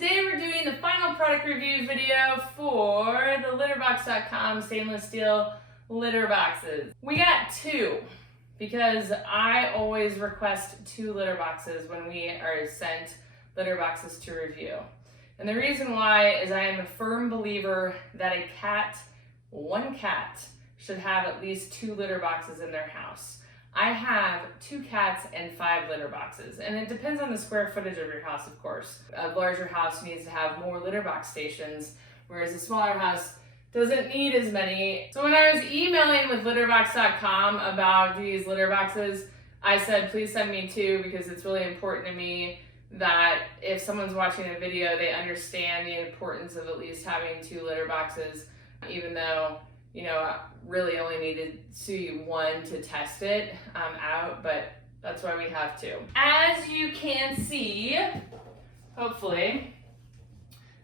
today we're doing the final product review video for the litterbox.com stainless steel litter boxes. We got two because I always request 2 litter boxes when we are sent litter boxes to review. And the reason why is I am a firm believer that one cat should have at least 2 litter boxes in their house. I have 2 cats and 5 litter boxes, and it depends on the square footage of your house, of course. A larger house needs to have more litter box stations, whereas a smaller house doesn't need as many. So when I was emailing with litterbox.com about these litter boxes, I said, please send me 2 because it's really important to me that if someone's watching a video, they understand the importance of at least having 2 litter boxes, even though, you know, I really only needed to see 1 to test it out, but that's why we have 2. As you can see, hopefully,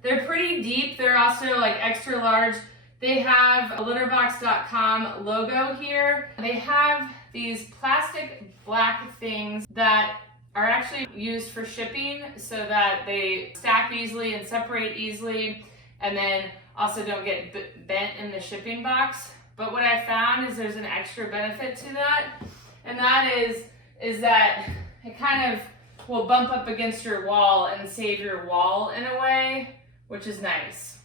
they're pretty deep. They're also like extra large. They have a litterbox.com logo here. They have these plastic black things that are actually used for shipping so that they stack easily and separate easily, and then also don't get bent in the shipping box. But what I found is there's an extra benefit to that, and that is that it kind of will bump up against your wall and save your wall in a way, which is nice.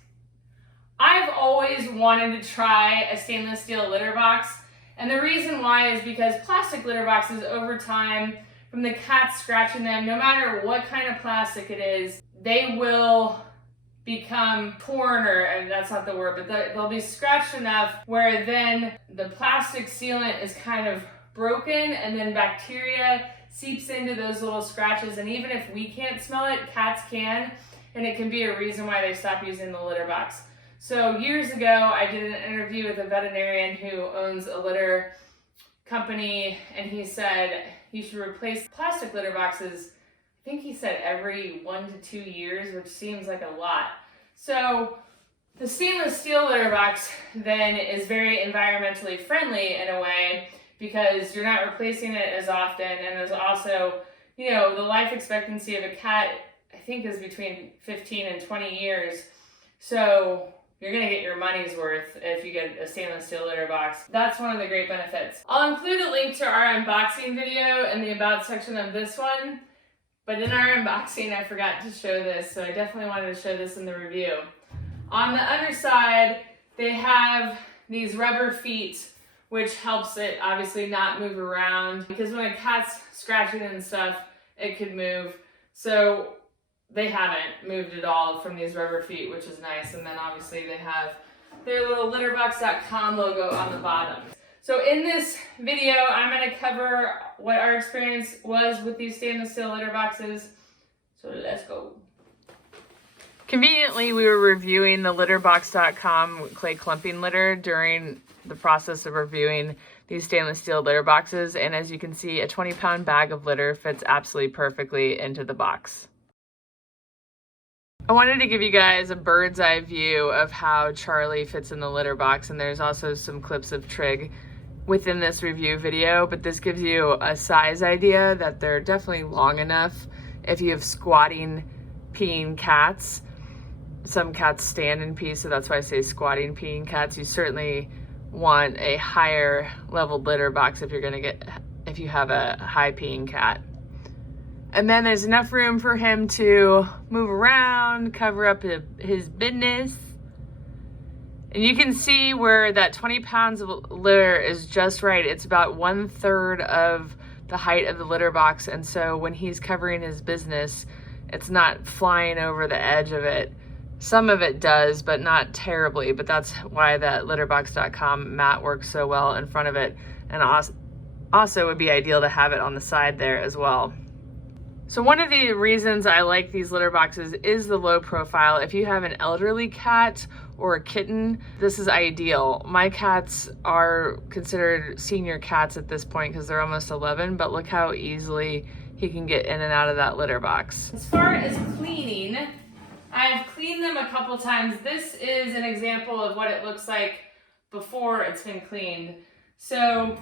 I've always wanted to try a stainless steel litter box, and the reason why is because plastic litter boxes over time, from the cats scratching them, no matter what kind of plastic it is, they will become torn, or that's not the word, but they'll be scratched enough where then the plastic sealant is kind of broken, and then bacteria seeps into those little scratches, and even if we can't smell it, cats can, and it can be a reason why they stop using the litter box. So years ago, I did an interview with a veterinarian who owns a litter company, and he said you should replace plastic litter boxes, I think he said every 1 to 2 years, which seems like a lot. So the stainless steel litter box then is very environmentally friendly in a way because you're not replacing it as often, and there's also, you know, the life expectancy of a cat, I think, is between 15 and 20 years. So you're gonna get your money's worth if you get a stainless steel litter box. That's one of the great benefits. I'll include a link to our unboxing video in the about section of this one, but in our unboxing, I forgot to show this, so I definitely wanted to show this in the review. On the underside, they have these rubber feet, which helps it obviously not move around, because when a cat's scratching and stuff, it could move. So they haven't moved at all from these rubber feet, which is nice. And then obviously they have their little litterbox.com logo on the bottom. So in this video, I'm going to cover what our experience was with these stainless steel litter boxes. So let's go. Conveniently, we were reviewing the litterbox.com clay clumping litter during the process of reviewing these stainless steel litter boxes. And as you can see, a 20-pound bag of litter fits absolutely perfectly into the box. I wanted to give you guys a bird's eye view of how Charlie fits in the litter box, and there's also some clips of Trig within this review video, but this gives you a size idea that they're definitely long enough if you have squatting peeing cats. Some cats stand and pee, so that's why I say squatting peeing cats. You certainly want a higher leveled litter box if you have a high peeing cat. And then there's enough room for him to move around, cover up his business. And you can see where that 20 pounds of litter is just right. It's about 1/3 of the height of the litter box. And so when he's covering his business, it's not flying over the edge of it. Some of it does, but not terribly. But that's why that litterbox.com mat works so well in front of it. And also would be ideal to have it on the side there as well. So one of the reasons I like these litter boxes is the low profile. If you have an elderly cat or a kitten, this is ideal. My cats are considered senior cats at this point because they're almost 11, but look how easily he can get in and out of that litter box. As far as cleaning, I've cleaned them a couple times. This is an example of what it looks like before it's been cleaned. So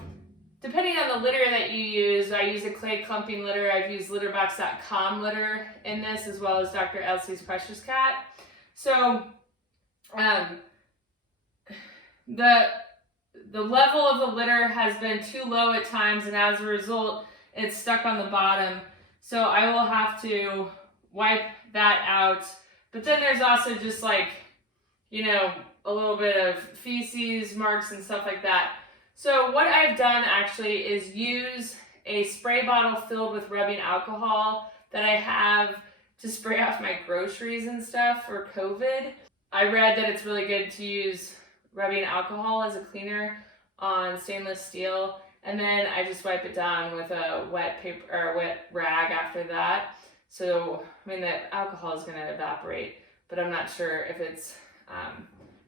Depending on the litter that you use, I use a clay clumping litter. I've used litterbox.com litter in this, as well as Dr. Elsie's Precious Cat. So the level of the litter has been too low at times, and as a result, it's stuck on the bottom. So I will have to wipe that out. But then there's also just like, you know, a little bit of feces, marks, and stuff like that. So what I've done actually is use a spray bottle filled with rubbing alcohol that I have to spray off my groceries and stuff for COVID. I read that it's really good to use rubbing alcohol as a cleaner on stainless steel, and then I just wipe it down with a wet paper or a wet rag after that. So I mean, the alcohol is going to evaporate, but I'm not sure if it's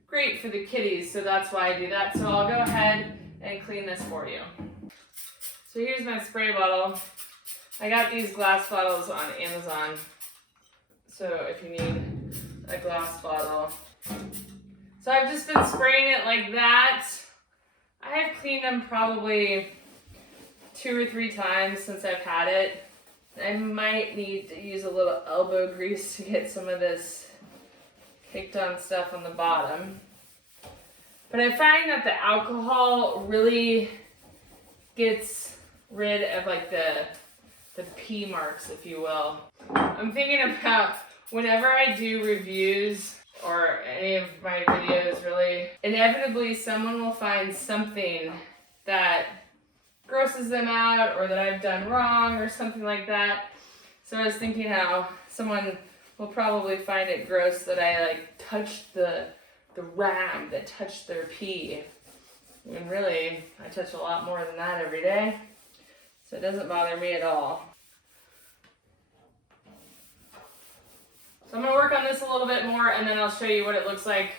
great for the kitties, so that's why I do that. So I'll go ahead and clean this for you. So here's my spray bottle. I got these glass bottles on Amazon, so if you need a glass bottle. So I've just been spraying it like that. I have cleaned them probably 2 or 3 times since I've had it. I might need to use a little elbow grease to get some of this caked on stuff on the bottom. But I find that the alcohol really gets rid of like the pee marks, if you will. I'm thinking about whenever I do reviews or any of my videos, really, inevitably someone will find something that grosses them out or that I've done wrong or something like that. So I was thinking how someone will probably find it gross that I like touched the rag that touched their pee. And really, I touch a lot more than that every day, so it doesn't bother me at all. So I'm going to work on this a little bit more, and then I'll show you what it looks like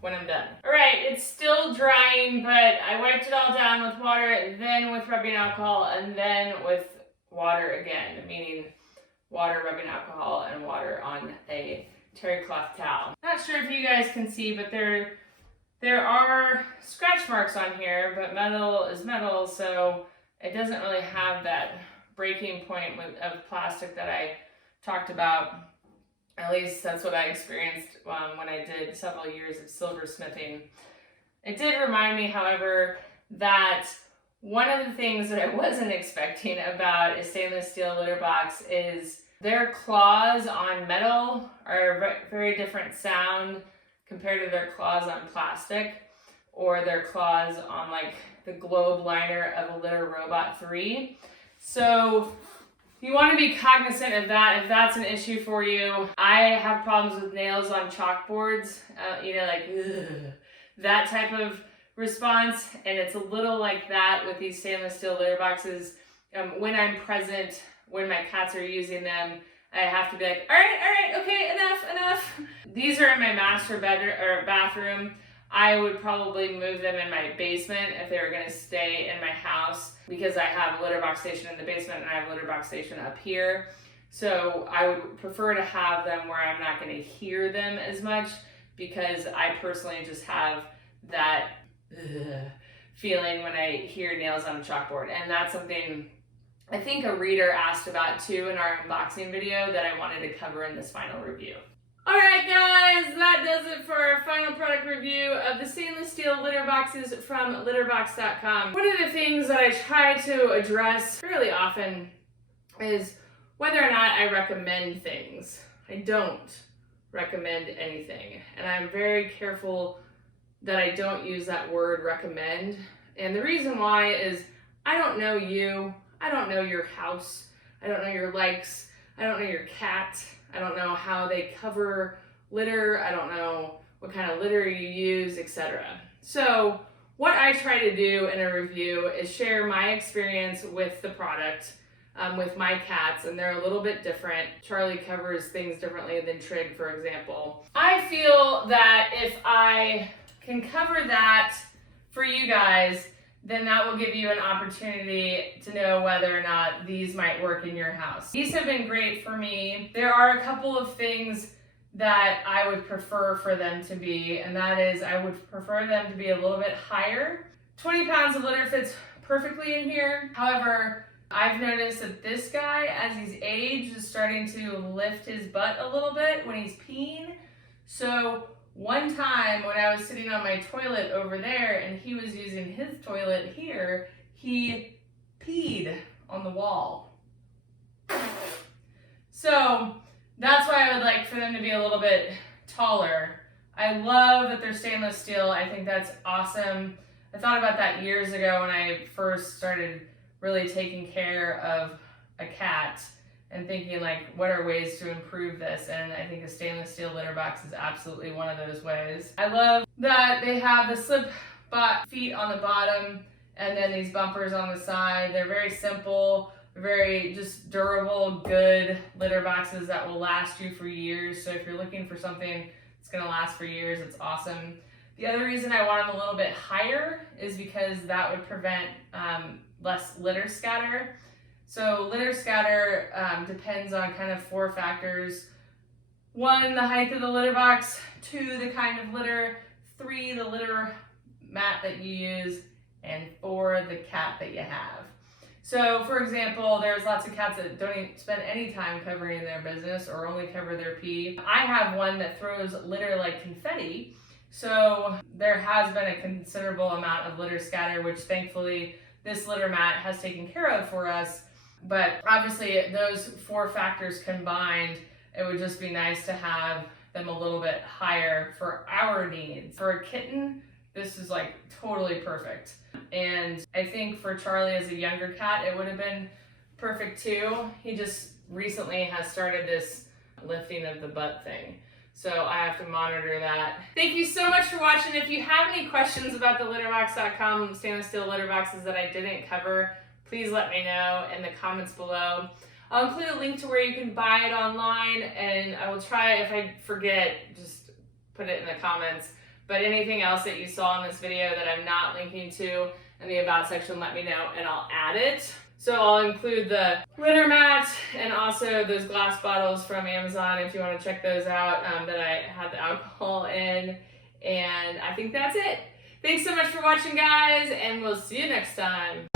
when I'm done. Alright, it's still drying, but I wiped it all down with water, then with rubbing alcohol, and then with water again, meaning water, rubbing alcohol, and water on a terry cloth towel. Not sure if you guys can see, but there are scratch marks on here, but metal is metal, so it doesn't really have that breaking point of plastic that I talked about. At least that's what I experienced when I did several years of silversmithing. It did remind me, however, that one of the things that I wasn't expecting about a stainless steel litter box is their claws on metal are a very different sound compared to their claws on plastic or their claws on like the globe liner of a Litter Robot 3. So you want to be cognizant of that if that's an issue for you. I have problems with nails on chalkboards, you know, like ugh, that type of response, and it's a little like that with these stainless steel litter boxes. When I'm present, when my cats are using them, I have to be like, all right, okay, enough. These are in my master bedroom or bathroom. I would probably move them in my basement if they were going to stay in my house, because I have a litter box station in the basement and I have a litter box station up here. So I would prefer to have them where I'm not going to hear them as much, because I personally just have that feeling when I hear nails on a chalkboard. And that's something I think a reader asked about too in our unboxing video that I wanted to cover in this final review. Alright guys, that does it for our final product review of the stainless steel litter boxes from litterbox.com. One of the things that I try to address fairly often is whether or not I recommend things. I don't recommend anything, and I'm very careful that I don't use that word recommend. And the reason why is I don't know you, I don't know your house, I don't know your likes, I don't know your cat, I don't know how they cover litter, I don't know what kind of litter you use, etc. So what I try to do in a review is share my experience with the product with my cats, and they're a little bit different. Charlie covers things differently than Trig, for example. I feel that if I can cover that for you guys, then that will give you an opportunity to know whether or not these might work in your house. These have been great for me. There are a couple of things that I would prefer for them to be, and that is I would prefer them to be a little bit higher. 20 pounds of litter fits perfectly in here. However, I've noticed that this guy, as he's aged, is starting to lift his butt a little bit when he's peeing. So one time when I was sitting on my toilet over there and he was using his toilet here, he peed on the wall. So that's why I would like for them to be a little bit taller. I love that they're stainless steel. I think that's awesome. I thought about that years ago when I first started really taking care of a cat and thinking like, what are ways to improve this? And I think a stainless steel litter box is absolutely one of those ways. I love that they have the slip feet on the bottom and then these bumpers on the side. They're very simple, very just durable, good litter boxes that will last you for years. So if you're looking for something that's gonna last for years, it's awesome. The other reason I want them a little bit higher is because that would prevent less litter scatter. So litter scatter depends on kind of 4 factors. 1, the height of the litter box. 2, the kind of litter. 3, the litter mat that you use. And 4, the cat that you have. So for example, there's lots of cats that don't even spend any time covering their business or only cover their pee. I have one that throws litter like confetti. So there has been a considerable amount of litter scatter, which thankfully this litter mat has taken care of for us. But obviously those 4 factors combined, it would just be nice to have them a little bit higher for our needs. For a kitten, this is like totally perfect. And I think for Charlie as a younger cat, it would have been perfect too. He just recently has started this lifting of the butt thing. So I have to monitor that. Thank you so much for watching. If you have any questions about the litterbox.com stainless steel litter boxes that I didn't cover, please let me know in the comments below. I'll include a link to where you can buy it online, and I will try, if I forget, just put it in the comments. But anything else that you saw in this video that I'm not linking to in the about section, let me know and I'll add it. So I'll include the litter mat and also those glass bottles from Amazon if you want to check those out that I had the alcohol in. And I think that's it. Thanks so much for watching, guys, and we'll see you next time.